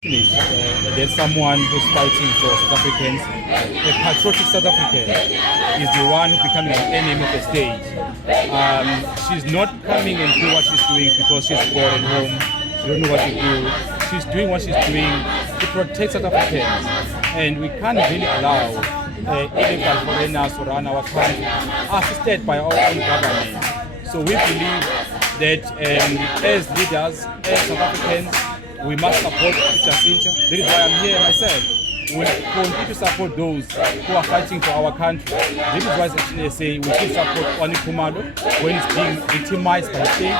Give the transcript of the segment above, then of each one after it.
There's someone who's fighting for South Africans. A patriotic South African is the one who's becoming an enemy of the state. She's not coming and do what she's doing because she's bored at home. She don't know what to do. She's doing what she's doing to protect South Africans. And we can't really allow illegal foreigners to run our country assisted by our own government. So we believe that as leaders, as South Africans, we must support Jacinta. That is why I'm here myself. We continue to support those who are fighting for our country. This is why ACTIONSA we should support Ngobese when it's being victimized by the state,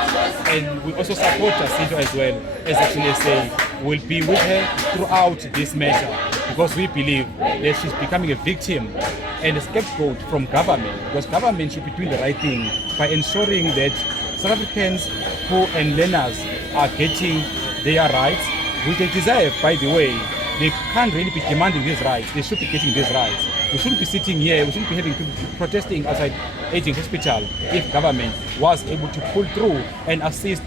and we also support Jacinta as well. As ACTIONSA will be with her throughout this measure, because we believe that she's becoming a victim and a scapegoat from government, because government should be doing the right thing by ensuring that South Africans and learners are getting their rights, which they deserve, by the way. They can't really be demanding these rights. They should be getting these rights. We shouldn't be sitting here, we shouldn't be having people protesting outside aging hospital if government was able to pull through and assist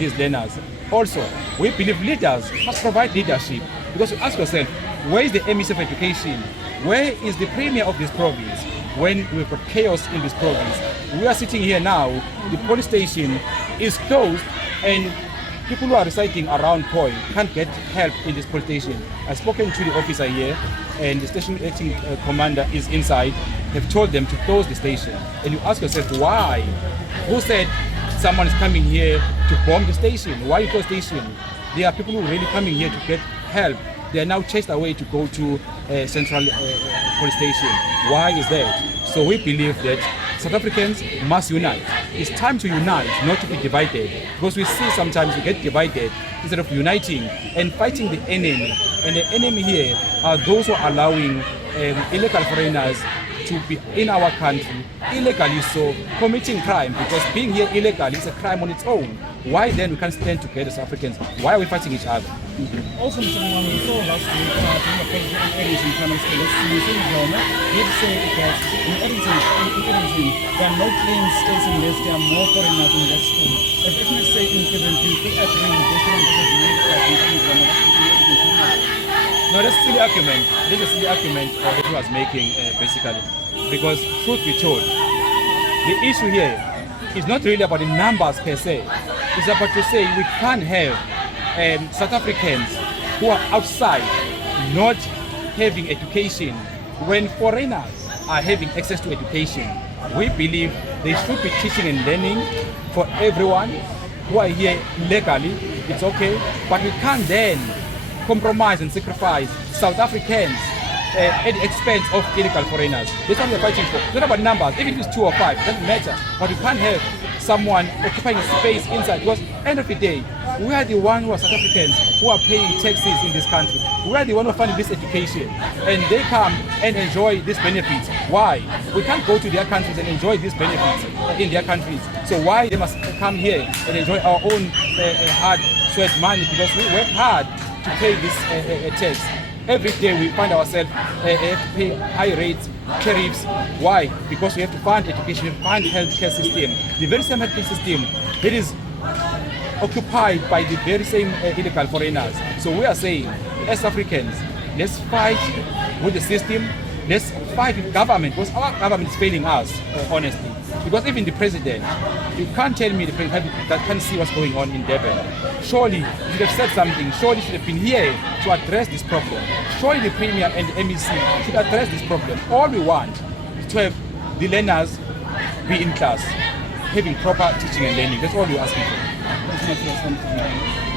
these learners. Also, we believe leaders must provide leadership, because you ask yourself, where is the MEC of education? Where is the premier of this province when we've got chaos in this province? We are sitting here now, the police station is closed, and people who are residing around Poi can't get help in this police station. I've spoken to the officer here, and the station acting commander is inside. They've told them to close the station. And you ask yourself, why? Who said someone is coming here to bomb the station? Why you close the station? There are people who are really coming here to get help. They are now chased away to go to central police station. Why is that? So we believe that South Africans must unite. It's time to unite, not to be divided. Because we see sometimes we get divided instead of uniting and fighting the enemy. And the enemy here are those who are allowing illegal foreigners to be in our country, illegally so, committing crime. Because being here illegally is a crime on its own. Why then we can't stand together as Africans? Why are we fighting each other? Also, Mr. Mncwango, we saw last week during the president Edison Prime Minister, he said that in Edison, there are no clean states in this, there are more foreigners in that school. If ethnic state in prison, do you agree with this one? No, that's a silly argument. This is a silly argument that he was making, basically. Because, truth be told, the issue here is not really about the numbers per se. It's about to say we can't have South Africans who are outside not having education when foreigners are having access to education. We believe they should be teaching and learning for everyone who are here legally. It's okay, but we can't then compromise and sacrifice South Africans at the expense of illegal foreigners. That's what we're fighting for. It's not about numbers. Even if it's 2 or 5, it doesn't matter. But we can't have someone occupying a space inside, because end of the day, we are the one who are South Africans who are paying taxes in this country. We are the one who are funding this education, and they come and enjoy these benefits. Why? We can't go to their countries and enjoy these benefits in their countries. So why they must come here and enjoy our own hard sweat money, because we work hard to pay this tax. Every day we find ourselves have to pay high rates, tariffs. Why? Because we have to fund education, fund healthcare system. The very same healthcare system that is occupied by the very same illegal foreigners. So we are saying, as Africans, let's fight with the system. Let's fight with government, because our government is failing us, honestly. Because even the president, you can't tell me the president that can't see what's going on in Durban. Surely he should have said something. Surely he should have been here to address this problem. Surely the premier and the MEC should address this problem. All we want is to have the learners be in class, having proper teaching and learning. That's all we're asking for. That's not